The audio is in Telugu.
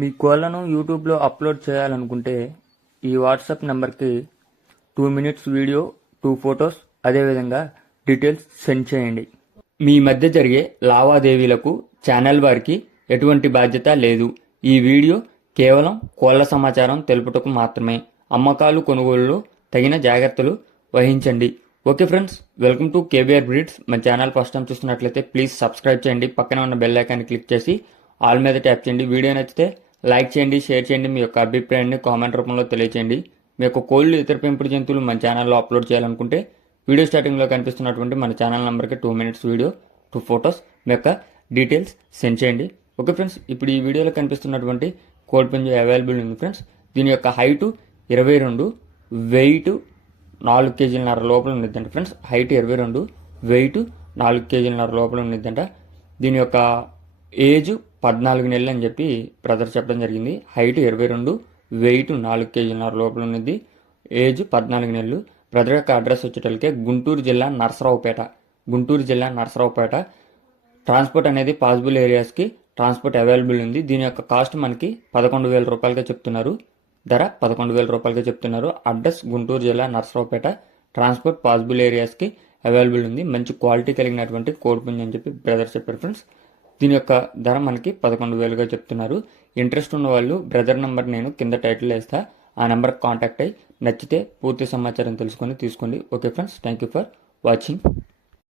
మీ కోళ్లను యూట్యూబ్లో అప్లోడ్ చేయాలనుకుంటే ఈ వాట్సాప్ నెంబర్కి 2 మినిట్స్ వీడియో, 2 ఫొటోస్, అదేవిధంగా డీటెయిల్స్ సెండ్ చేయండి. మీ మధ్య జరిగే లావాదేవీలకు ఛానల్ వారికి ఎటువంటి బాధ్యత లేదు. ఈ వీడియో కేవలం కోళ్ల సమాచారం తెలుపుటకు మాత్రమే. అమ్మకాలు కొనుగోలులో తగిన జాగ్రత్తలు వహించండి. Okay friends, welcome to KBR breeds. మన ఛానల్ ఫస్ట్ టైం చూస్తున్నట్లయితే ప్లీజ్ సబ్స్క్రైబ్ చేయండి. పక్కన ఉన్న బెల్ ఐకాన్ని క్లిక్ చేసి ఆల్ మీద ట్యాప్ చేయండి. వీడియో నచ్చితే లైక్ చేయండి, షేర్ చేయండి. మీ యొక్క అభిప్రాయాన్ని కామెంట్ రూపంలో తెలియచేయండి. మీ యొక్క కోళ్ళు, ఇతర పెంపుడు జంతువులు మన ఛానల్లో అప్లోడ్ చేయాలనుకుంటే వీడియో స్టార్టింగ్లో కనిపిస్తున్నటువంటి మన ఛానల్ నెంబర్కి 2 మినిట్స్ వీడియో, 2 ఫొటోస్, మీ యొక్క డీటెయిల్స్ సెండ్ చేయండి. ఓకే ఫ్రెండ్స్, ఇప్పుడు ఈ వీడియోలో కనిపిస్తున్నటువంటి కోడి పుంజు అవైలబుల్ ఉంది ఫ్రెండ్స్. దీని యొక్క హైటు 22, వెయిట్ 4 కేజీలన్నర లోపల ఉండిద్దంట ఫ్రెండ్స్. హైట్ 22, వెయిట్ 4 కేజీలన్నర లోపల ఉండిద్దంట. దీని యొక్క ఏజ్ 14 నెలలు అని చెప్పి బ్రదర్ చెప్పడం జరిగింది. హైట్ 22, వెయిట్ 4 కేజీలన్నర లోపల ఉన్నది. ఏజ్ 14 నెలలు. బ్రదర్ యొక్క అడ్రస్ వచ్చేటోళ్ళకే గుంటూరు జిల్లా నరసరావుపేట. ట్రాన్స్పోర్ట్ అనేది పాసిబుల్ ఏరియాస్కి ట్రాన్స్పోర్ట్ అవైలబుల్ ఉంది. దీని యొక్క కాస్ట్ మనకి 11,000 రూపాయలుగా చెప్తున్నారు. ధర 11,000 రూపాయలుగా చెప్తున్నారు. అడ్రస్ గుంటూరు జిల్లా నరసరావుపేట. ట్రాన్స్పోర్ట్ పాసిబుల్ ఏరియాస్కి అవైలబుల్ ఉంది. మంచి క్వాలిటీ కలిగినటువంటి కోడిపుంజు అని చెప్పి బ్రదర్ చెప్పారు ఫ్రెండ్స్. దీని యొక్క ధర మనకి 11,000గా చెప్తున్నారు. ఇంట్రెస్ట్ ఉన్న వాళ్ళు బ్రదర్ నెంబర్ నేను కింద టైటిల్ వేస్తా, ఆ నెంబర్కి కాంటాక్ట్ అయ్యి నచ్చితే పూర్తి సమాచారం తెలుసుకొని తీసుకోండి. Okay friends, thank you for watching.